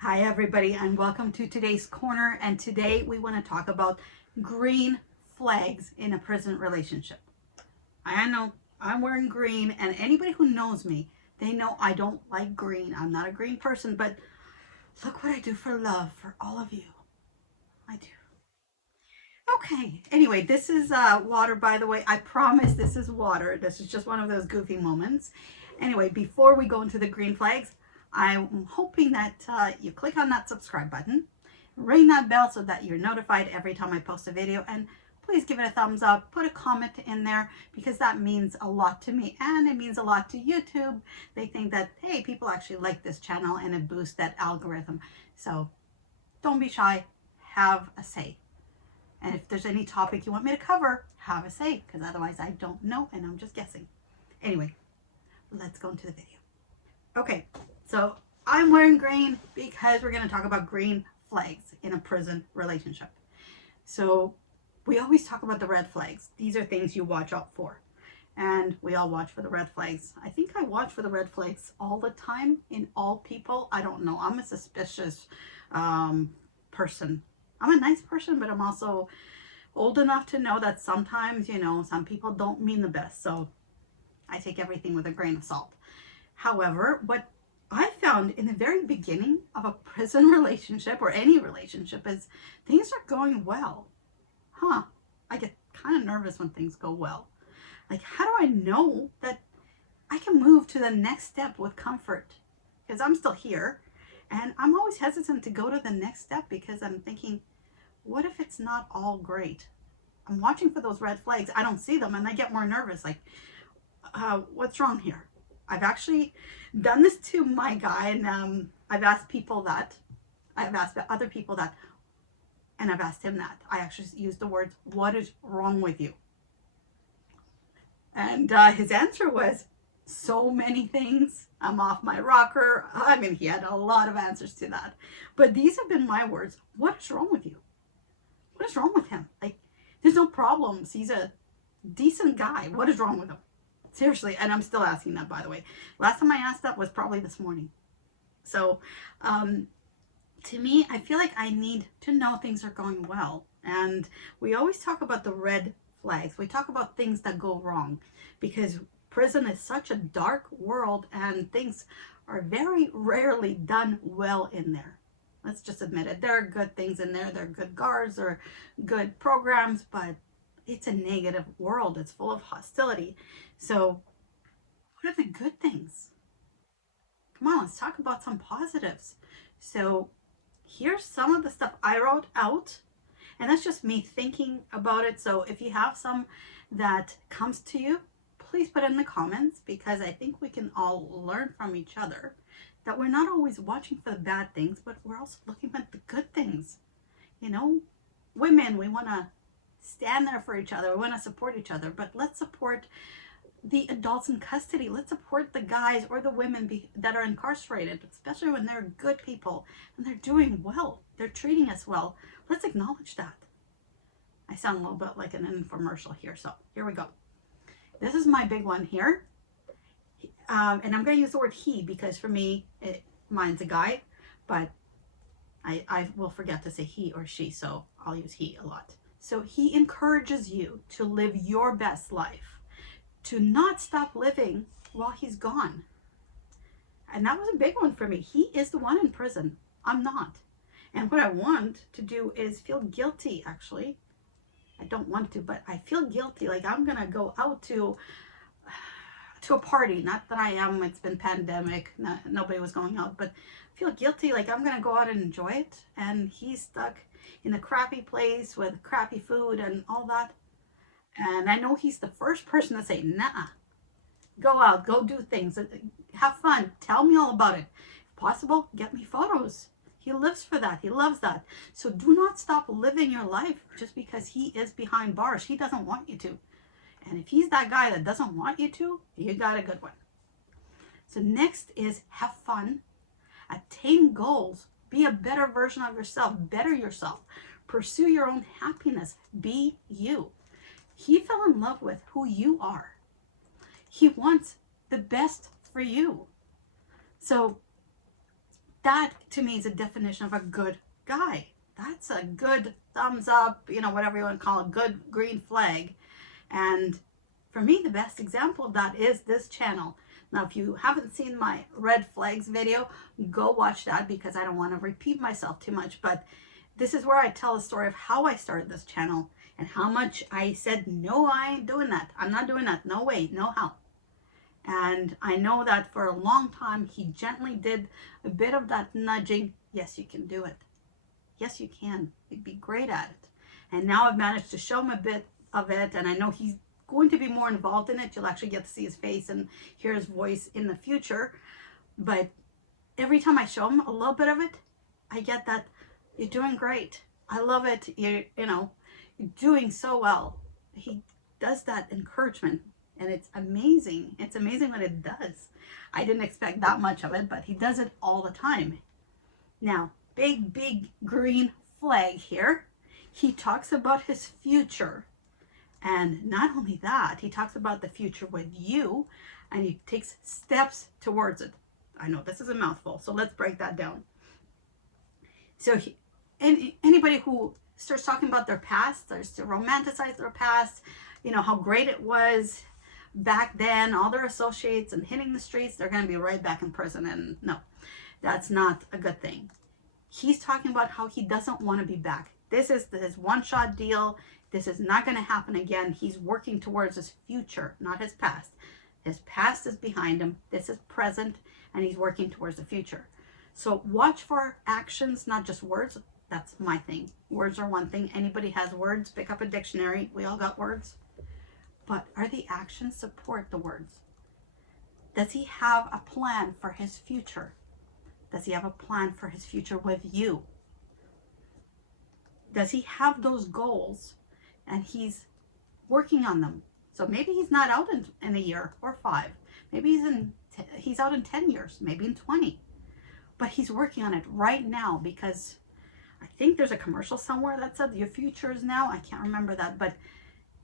Hi everybody and welcome to today's corner, and today we want to talk about green flags in a prison relationship. I know I'm wearing green, and anybody who knows me, they know I don't like green. I'm not a green person, but look what I do for love for all of you. I do. Okay, anyway, this is water, by the way. I promise this is water. This is just one of those goofy moments. Anyway, before we go into the green flags, I'm hoping that you click on that subscribe button, ring that bell so that you're notified every time I post a video, and please give it a thumbs up, put a comment in there, because that means a lot to me and it means a lot to YouTube. They think that, hey, people actually like this channel and it boosts that algorithm. So don't be shy, have a say. And if there's any topic you want me to cover, have a say, because otherwise I don't know and I'm just guessing. Anyway, let's go into the video. Okay, so I'm wearing green because we're going to talk about green flags in a prison relationship. So we always talk about the red flags. These are things you watch out for. And we all watch for the red flags. I think I watch for the red flags all the time in all people. I don't know. I'm a suspicious person. I'm a nice person, but I'm also old enough to know that sometimes, some people don't mean the best. So I take everything with a grain of salt. However, what I found in the very beginning of a prison relationship or any relationship is things are going well. I get kind of nervous when things go well. Like, how do I know that I can move to the next step with comfort? Because I'm still here. And I'm always hesitant to go to the next step because I'm thinking, what if it's not all great? I'm watching for those red flags. I don't see them and I get more nervous. Like, what's wrong here? I've actually done this to my guy, and I've asked people that. I've asked other people that, and I've asked him that. I actually used the words, what is wrong with you? And his answer was, so many things. I'm off my rocker. I mean, he had a lot of answers to that. But these have been my words. What is wrong with you? What is wrong with him? Like, there's no problems. He's a decent guy. What is wrong with him? Seriously. And I'm still asking that, by the way. Last time I asked that was probably this morning. So, to me, I feel like I need to know things are going well. And we always talk about the red flags. We talk about things that go wrong because prison is such a dark world and things are very rarely done well in there. Let's just admit it. There are good things in there. There are good guards, there are good programs, but it's a negative world. It's full of hostility. So what are the good things? Come on, let's talk about some positives. So here's some of the stuff I wrote out, and that's just me thinking about it. So if you have some that comes to you, please put it in the comments, because I think we can all learn from each other that we're not always watching for the bad things, but we're also looking at the good things. Women, we want to stand there for each other. We want to support each other, but let's support the adults in custody. Let's support the guys or the women that are incarcerated, especially when they're good people and they're doing well. They're treating us well. Let's acknowledge that. I sound a little bit like an infomercial here, so here we go. This is my big one here. And I'm going to use the word he because for me, mine's a guy, but I will forget to say he or she, so I'll use he a lot. So he encourages you to live your best life, to not stop living while he's gone. And that was a big one for me. He is the one in prison. I'm not. And what I want to do is feel guilty, actually. I don't want to, but I feel guilty. Like I'm going to go out to a party. Not that I am. It's been pandemic. Nobody was going out, but I feel guilty. Like I'm going to go out and enjoy it. And he's stuck in a crappy place with crappy food and all that. And I know he's the first person to say, nah, go out, go do things, have fun, tell me all about it. If possible, get me photos. He lives for that. He loves that. So do not stop living your life just because he is behind bars. He doesn't want you to. And if he's that guy that doesn't want you to, you got a good one. So next is have fun, attain goals, be a better version of yourself, better yourself, pursue your own happiness, be you. He fell in love with who you are. He wants the best for you. So That to me is a definition of a good guy. That's a good thumbs up, you know, whatever you want to call it, good green flag. And for me, the best example of that is this channel. Now, if you haven't seen my red flags video, go watch that because I don't want to repeat myself too much. But this is where I tell the story of how I started this channel and how much I said, no, I ain't doing that. I'm not doing that. No way, no how. And I know that for a long time, he gently did a bit of that nudging. Yes, you can do it. Yes, you can. You'd be great at it. And now I've managed to show him a bit of it. And I know he's going to be more involved in it. You'll actually get to see his face and hear his voice in the future. But every time I show him a little bit of it, I get that you're doing great. I love it. You know, you're doing so well. He does that encouragement. And it's amazing. It's amazing what it does. I didn't expect that much of it, but he does it all the time. Now, big green flag here. He talks about his future. And not only that, he talks about the future with you, and he takes steps towards it. I know this is a mouthful, so let's break that down. So anybody who starts talking about their past, starts to romanticize their past, you know, how great it was back then, all their associates and hitting the streets, they're going to be right back in prison. And no, that's not a good thing. He's talking about how he doesn't want to be back. This is his one-shot deal. This is not going to happen again. He's working towards his future, not his past. His past is behind him. This is present, and he's working towards the future. So watch for actions, not just words. That's my thing. Words are one thing. Anybody has words, pick up a dictionary. We all got words. But are the actions support the words? Does he have a plan for his future? Does he have a plan for his future with you? Does he have those goals and he's working on them? So maybe he's not out in a year or 5. Maybe he's out in 10 years, maybe in 20. But he's working on it right now, because I think there's a commercial somewhere that said your future is now. I can't remember that, but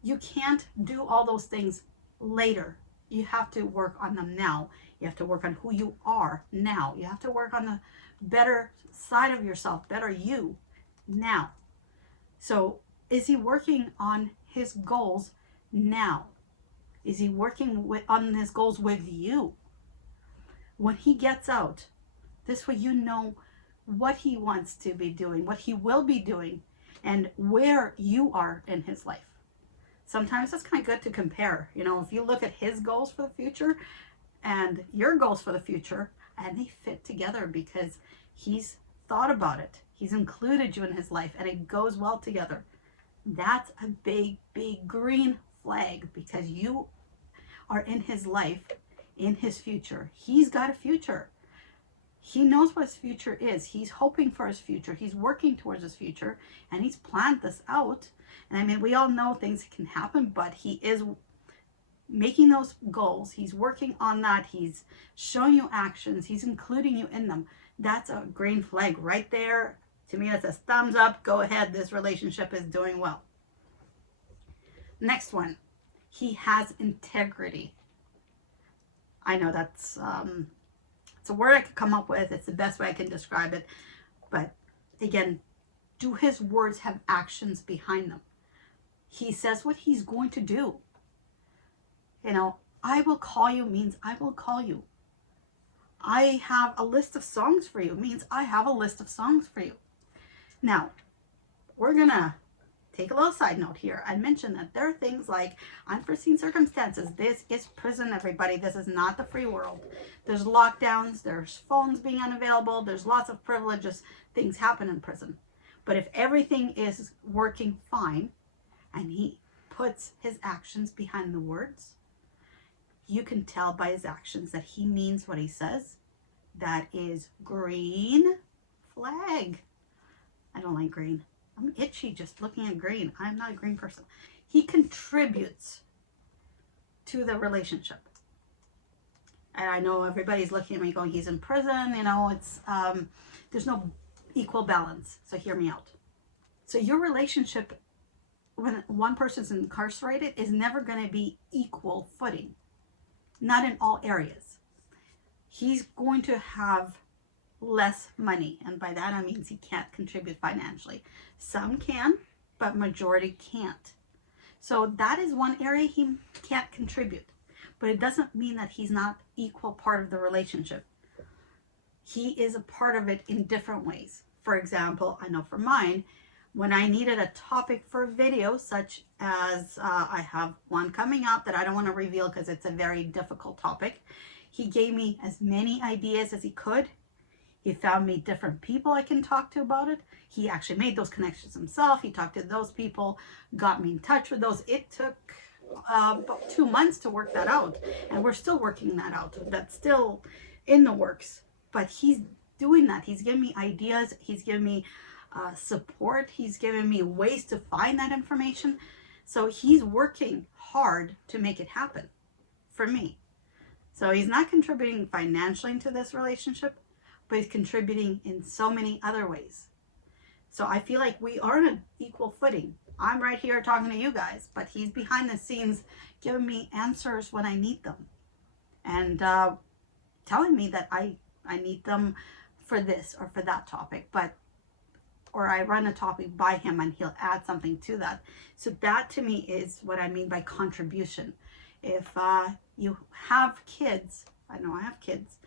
you can't do all those things later. You have to work on them now. You have to work on who you are now. You have to work on the better side of yourself, better you now. So is he working on his goals now? Is he working on his goals with you? When he gets out, this way you know what he wants to be doing, what he will be doing, and where you are in his life. Sometimes it's kind of good to compare. You know, if you look at his goals for the future and your goals for the future, and they fit together because he's thought about it. He's included you in his life, and it goes well together. That's a big green flag, because you are in his life, in his future. He's got a future. He knows what his future is. He's hoping for his future. He's working towards his future, and he's planned this out. And I mean, we all know things can happen, but he is making those goals. He's working on that. He's showing you actions. He's including you in them. That's a green flag right there. To me, that says thumbs up. Go ahead. This relationship is doing well. Next one. He has integrity. I know that's it's a word I could come up with. It's the best way I can describe it. But again, do his words have actions behind them? He says what he's going to do. You know, I will call you means I will call you. I have a list of songs for you means I have a list of songs for you. Now, we're going to take a little side note here. I mentioned that there are things like unforeseen circumstances. This is prison, everybody. This is not the free world. There's lockdowns. There's phones being unavailable. There's lots of privileges. Things happen in prison. But if everything is working fine and he puts his actions behind the words, you can tell by his actions that he means what he says. That is green flag. I don't like green. I'm itchy just looking at green. I'm not a green person. He contributes to the relationship. And I know everybody's looking at me going, he's in prison. You know, it's there's no equal balance. So hear me out. So your relationship, when one person's incarcerated, is never going to be equal footing. Not in all areas. He's going to have less money. And by that I mean he can't contribute financially. Some can, but majority can't. So that is one area he can't contribute. But it doesn't mean that he's not equal part of the relationship. He is a part of it in different ways. For example, I know for mine, when I needed a topic for a video, such as I have one coming up that I don't want to reveal because it's a very difficult topic, he gave me as many ideas as he could. He found me different people I can talk to about it. He actually made those connections himself. He talked to those people, got me in touch with those. It took about 2 months to work that out. And we're still working that out. That's still in the works. But he's doing that. He's giving me ideas. He's giving me support. He's giving me ways to find that information. So he's working hard to make it happen for me. So he's not contributing financially to this relationship, but he's contributing in so many other ways. So I feel like we are on an equal footing. I'm right here talking to you guys, but he's behind the scenes giving me answers when I need them. And telling me that I need them for this or for that topic, or I run a topic by him and he'll add something to that. So that to me is what I mean by contribution. If you have kids, I know I have kids,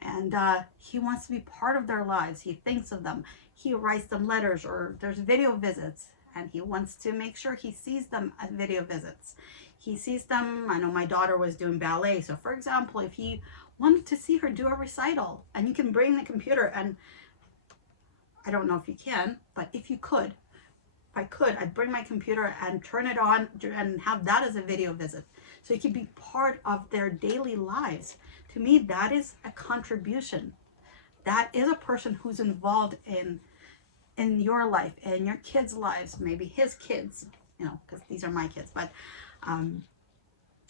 and he wants to be part of their lives. He thinks of them. He writes them letters, or there's video visits, and he wants to make sure he sees them at video visits. He sees them. I know my daughter was doing ballet. So for example, if he wanted to see her do a recital, and you can bring the computer, and I don't know if you can, but if you could, if I could, I'd bring my computer and turn it on and have that as a video visit. So it could be part of their daily lives. To me, that is a contribution. That is a person who's involved in your life and your kids' lives, maybe his kids, you know, because these are my kids, but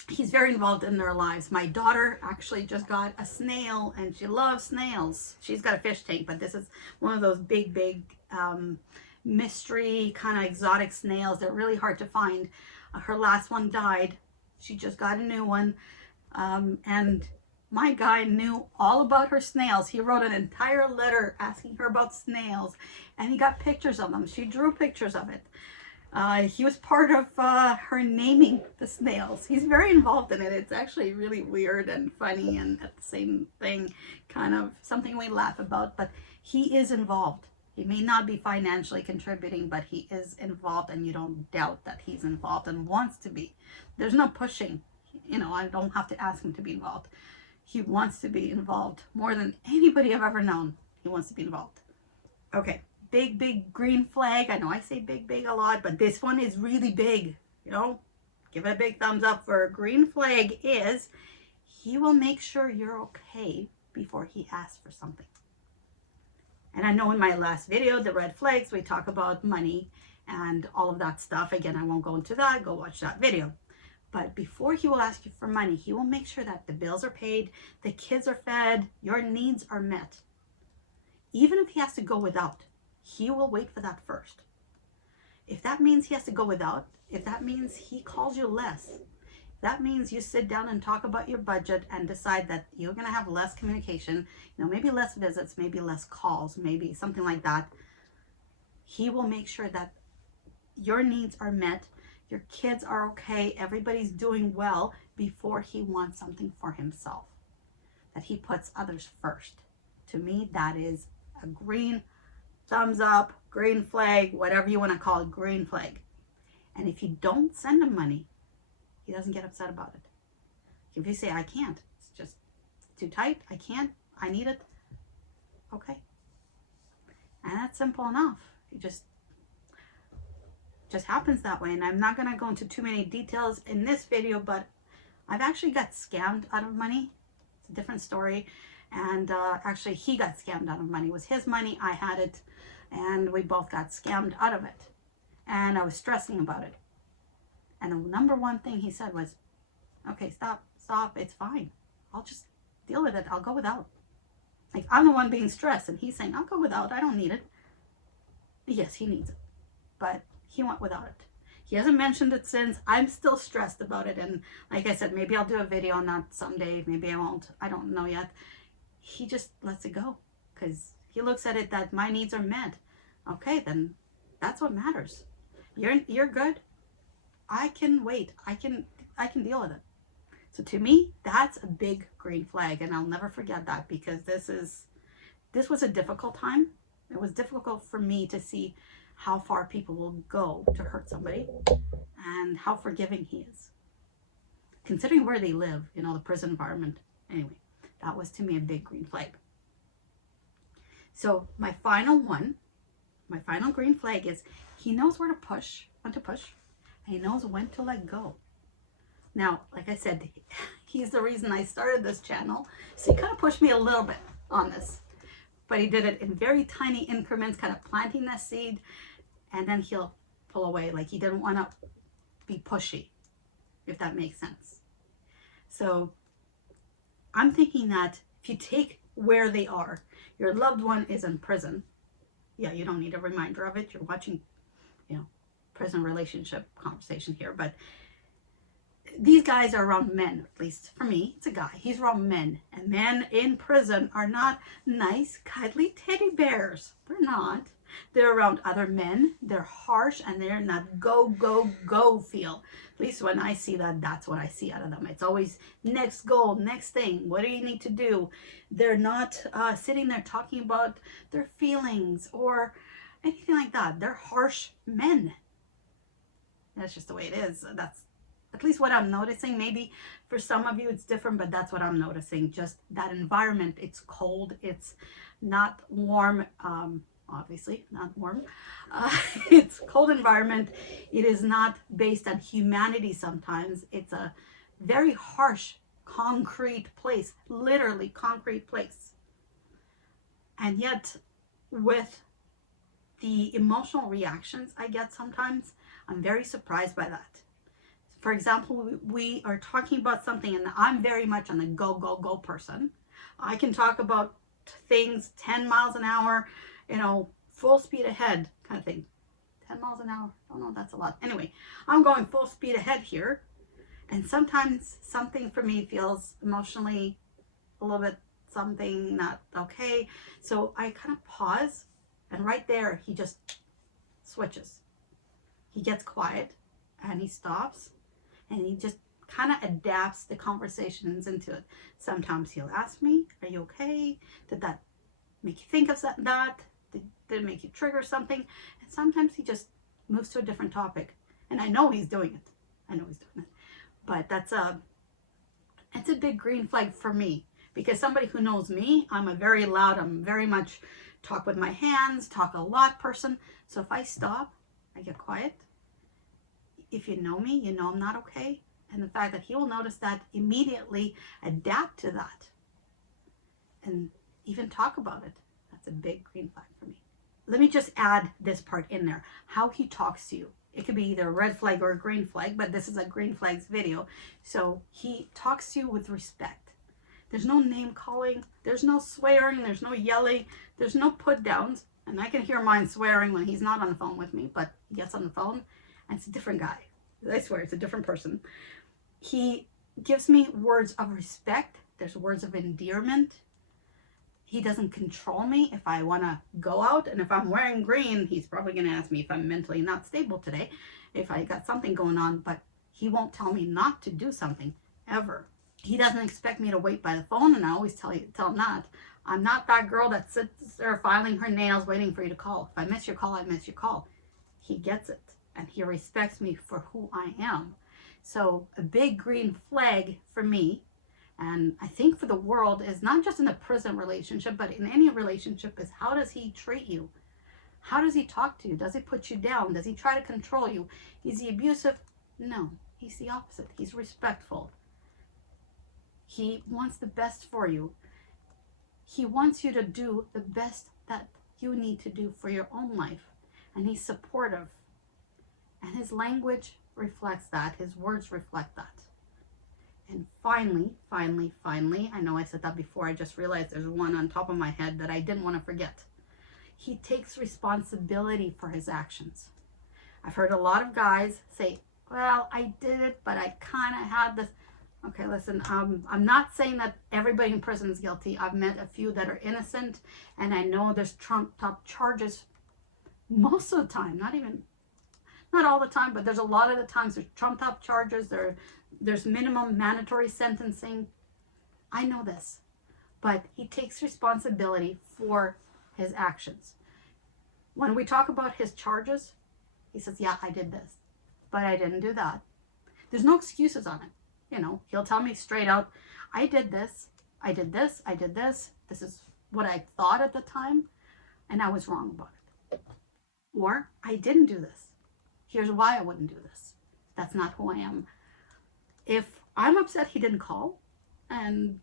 he's very involved in their lives. My daughter actually just got a snail, and she loves snails. She's got a fish tank, but this is one of those big mystery kind of exotic snails. They're really hard to find. Her last one died. She just got a new one. And my guy knew all about her snails. He wrote an entire letter asking her about snails, and he got pictures of them. She drew pictures of it. He was part of her naming the snails. He's very involved in it. It's actually really weird and funny, and at the same thing, kind of something we laugh about, but he is involved. He may not be financially contributing, but he is involved, and you don't doubt that he's involved and wants to be. There's no pushing. You know, I don't have to ask him to be involved. He wants to be involved more than anybody I've ever known. He wants to be involved. Okay. Big green flag. I know I say big a lot, but this one is really big. You know, give it a big thumbs up for green flag is he will make sure you're okay before he asks for something. And I know in my last video, the red flags, we talk about money and all of that stuff. Again, I won't go into that. Go watch that video. But before he will ask you for money, he will make sure that the bills are paid, the kids are fed, your needs are met. Even if he has to go without, he will wait for that first. If that means he has to go without, if that means he calls you less, if that means you sit down and talk about your budget and decide that you're going to have less communication, you know, maybe less visits, maybe less calls, maybe something like that, he will make sure that your needs are met, your kids are okay, everybody's doing well before he wants something for himself. That he puts others first. To me, that is a green thumbs up, green flag, whatever you want to call it, green flag. And if you don't send him money, he doesn't get upset about it. If you say, I can't, it's just too tight, I can't, I need it, okay. And that's simple enough. You just happens that way. And I'm not going to go into too many details in this video, but I've actually got scammed out of money. It's a different story. And actually he got scammed out of money. It was his money, I had it, and we both got scammed out of it. And I was stressing about it. And the number one thing he said was, okay, stop, it's fine. I'll just deal with it. I'll go without. Like, I'm the one being stressed, and he's saying, I'll go without. I don't need it. Yes, he needs it, but he went without it. He hasn't mentioned it since. I'm still stressed about it. And like I said, maybe I'll do a video on that someday. Maybe I won't. I don't know yet. He just lets it go. because he looks at it that my needs are met. Okay, then that's what matters. You're good. I can wait. I can deal with it. So to me, that's a big green flag, and I'll never forget that, because this was a difficult time. It was difficult for me to see how far people will go to hurt somebody and how forgiving he is, considering where they live, the prison environment. Anyway, that was to me a big green flag. So my final green flag is he knows where to push, when to push, and he knows when to let go. Now, like I said, he's the reason I started this channel. So he kind of pushed me a little bit on this, but he did it in very tiny increments, kind of planting that seed, and then he'll pull away. Like he didn't want to be pushy, if that makes sense. So I'm thinking that if you take where they are, your loved one is in prison. Yeah, you don't need a reminder of it. You're watching, prison relationship conversation here, but these guys are around men. At least for me, it's a guy. He's around men, and men in prison are not nice, cuddly teddy bears. They're not. They're around other men. They're harsh, and they're not go, go, go feel. At least when I see that, that's what I see out of them. It's always next goal, next thing. What do you need to do? They're not sitting there talking about their feelings or anything like that. They're harsh men. That's just the way it is. That's at least what I'm noticing. Maybe for some of you it's different, but that's what I'm noticing. Just that environment. It's cold. It's not warm. Obviously not warm. It's cold environment. It is not based on humanity sometimes. It's a very harsh, concrete place. Literally concrete place. And yet, with the emotional reactions I get sometimes, I'm very surprised by that. For example, we are talking about something, and I'm very much on the go, go, go person. I can talk about things 10 miles an hour, full speed ahead kind of thing. 10 miles an hour. Oh no, that's a lot. Anyway, I'm going full speed ahead here. And sometimes something for me feels emotionally a little bit something not okay. So I kind of pause, and right there, he just switches. He gets quiet and he stops, and he just kind of adapts the conversations into it. Sometimes he'll ask me, are you okay? Did that make you think of that? Did it make you trigger something? And sometimes he just moves to a different topic. And I know he's doing it. But that's a big green flag for me, because somebody who knows me, I'm very much talk with my hands, talk a lot person. So if I stop, I get quiet. If you know me, you know I'm not okay. And the fact that he will notice that, immediately adapt to that and even talk about it. That's a big green flag for me. Let me just add this part in there. How he talks to you. It could be either a red flag or a green flag, but this is a green flags video. So he talks to you with respect. There's no name calling. There's no swearing. There's no yelling. There's no put downs. And I can hear mine swearing when he's not on the phone with me, but he gets on the phone and it's a different guy. I swear, it's a different person. He gives me words of respect. There's words of endearment. He doesn't control me if I want to go out. And if I'm wearing green, he's probably going to ask me if I'm mentally not stable today, if I got something going on, but he won't tell me not to do something, ever. He doesn't expect me to wait by the phone, and I always tell him that. I'm not that girl that sits there filing her nails waiting for you to call. If I miss your call, I miss your call. He gets it, and he respects me for who I am. So a big green flag for me, and I think for the world, is not just in the prison relationship, but in any relationship, is how does he treat you? How does he talk to you? Does he put you down? Does he try to control you? Is he abusive? No, he's the opposite. He's respectful. He wants the best for you. He wants you to do the best that you need to do for your own life. And he's supportive. And his language reflects that. His words reflect that. And finally, I know I said that before, I just realized there's one on top of my head that I didn't want to forget. He takes responsibility for his actions. I've heard a lot of guys say, well, I did it, but I kind of had this. Okay, listen, I'm not saying that everybody in prison is guilty. I've met a few that are innocent, and I know there's trumped up charges most of the time, not all the time, but there's a lot of the times there's trumped up charges, there's minimum mandatory sentencing. I know this, but he takes responsibility for his actions. When we talk about his charges, he says, yeah, I did this, but I didn't do that. There's no excuses on it. You know, he'll tell me straight out, I did this, I did this, I did this. This is what I thought at the time, and I was wrong about it. Or, I didn't do this. Here's why I wouldn't do this. That's not who I am. If I'm upset he didn't call, and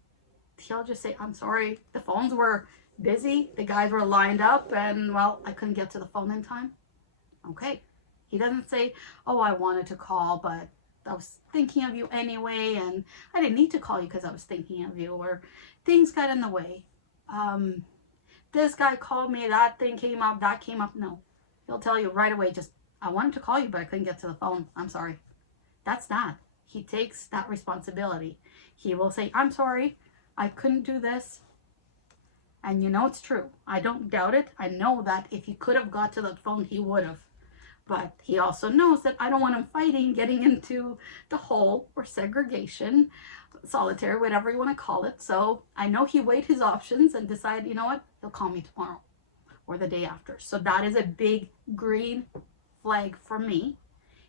he'll just say, I'm sorry, the phones were busy, the guys were lined up, and well, I couldn't get to the phone in time. Okay. He doesn't say, oh, I wanted to call, but I was thinking of you anyway, and I didn't need to call you because I was thinking of you, or things got in the way. This guy called me, that thing came up, that came up. No. He'll tell you right away, just, I wanted to call you, but I couldn't get to the phone. I'm sorry. That's that. He takes that responsibility. He will say, I'm sorry, I couldn't do this. And you know it's true. I don't doubt it. I know that if he could have got to the phone, he would have. But he also knows that I don't want him fighting, getting into the hole or segregation, solitary, whatever you want to call it. So I know he weighed his options and decided, you know what, he'll call me tomorrow or the day after. So that is a big green flag for me,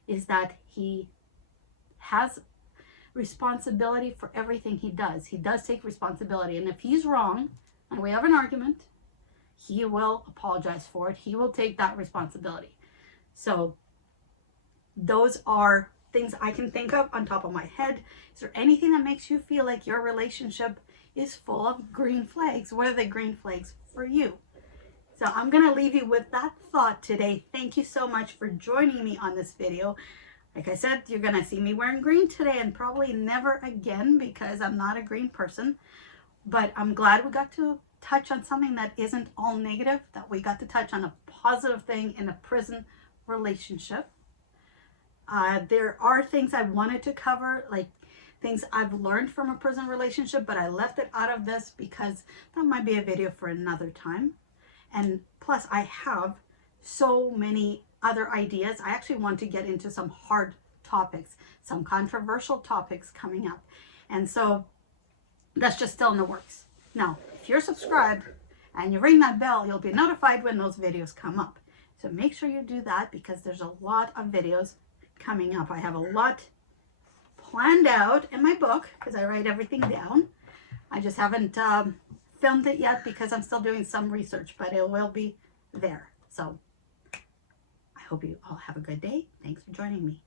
is that he has responsibility for everything he does. He does take responsibility. And if he's wrong and we have an argument, he will apologize for it. He will take that responsibility. So those are things I can think of on top of my head. Is there anything that makes you feel like your relationship is full of green flags? What are the green flags for you? So I'm going to leave you with that thought today. Thank you so much for joining me on this video. Like I said, you're going to see me wearing green today and probably never again because I'm not a green person. But I'm glad we got to touch on something that isn't all negative, that we got to touch on a positive thing in a prison relationship. There are things I wanted to cover, like things I've learned from a prison relationship, but I left it out of this because that might be a video for another time. And plus I have so many other ideas. I actually want to get into some hard topics, some controversial topics coming up. And so that's just still in the works. Now, if you're subscribed and you ring that bell, you'll be notified when those videos come up. So make sure you do that because there's a lot of videos coming up. I have a lot planned out in my book because I write everything down. I just haven't filmed it yet because I'm still doing some research, but it will be there. So I hope you all have a good day. Thanks for joining me.